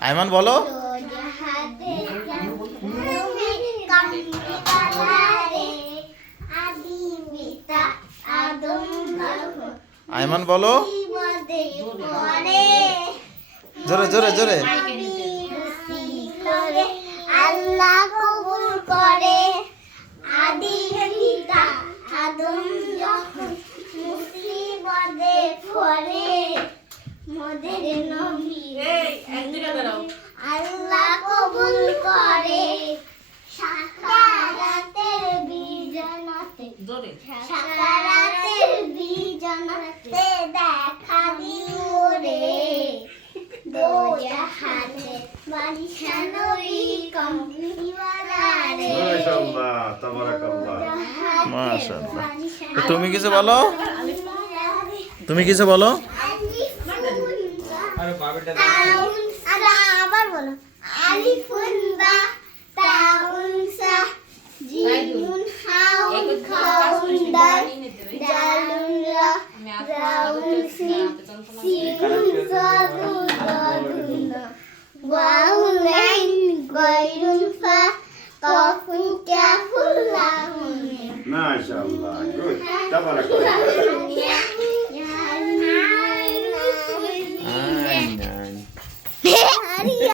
আইমান বলো। আইমান বলো, জোরে জোরে জোরে। আল্লাহ কবুল করে আদি পিতা আদম যখন মুসিবতে পড়ে মোদের নবী আল্লাহ কবুল করে সাকারাতের বিজনাতে সাকারাতের বিজনাতে দেখা দিও রে দোজাহানে বাদশা নবী কমলিওয়ালা রে। মাশাআল্লাহ, তাবারাকাল্লাহ। মাশাআল্লাহ। তুমি কিছু বলো, তুমি কিছু বলো। আবার বলো। আলিফুন বা তাউন সা জিনুন হাউন খাউন দাল জালুন রা রাউন সিন সিনুন সাদু দাদুন ওয়াউন আইন গায়রুন ফা কাফুন কাফুল লাহুন। মাশাআল্লাহ, গুড, তাবারাকাল্লাহ।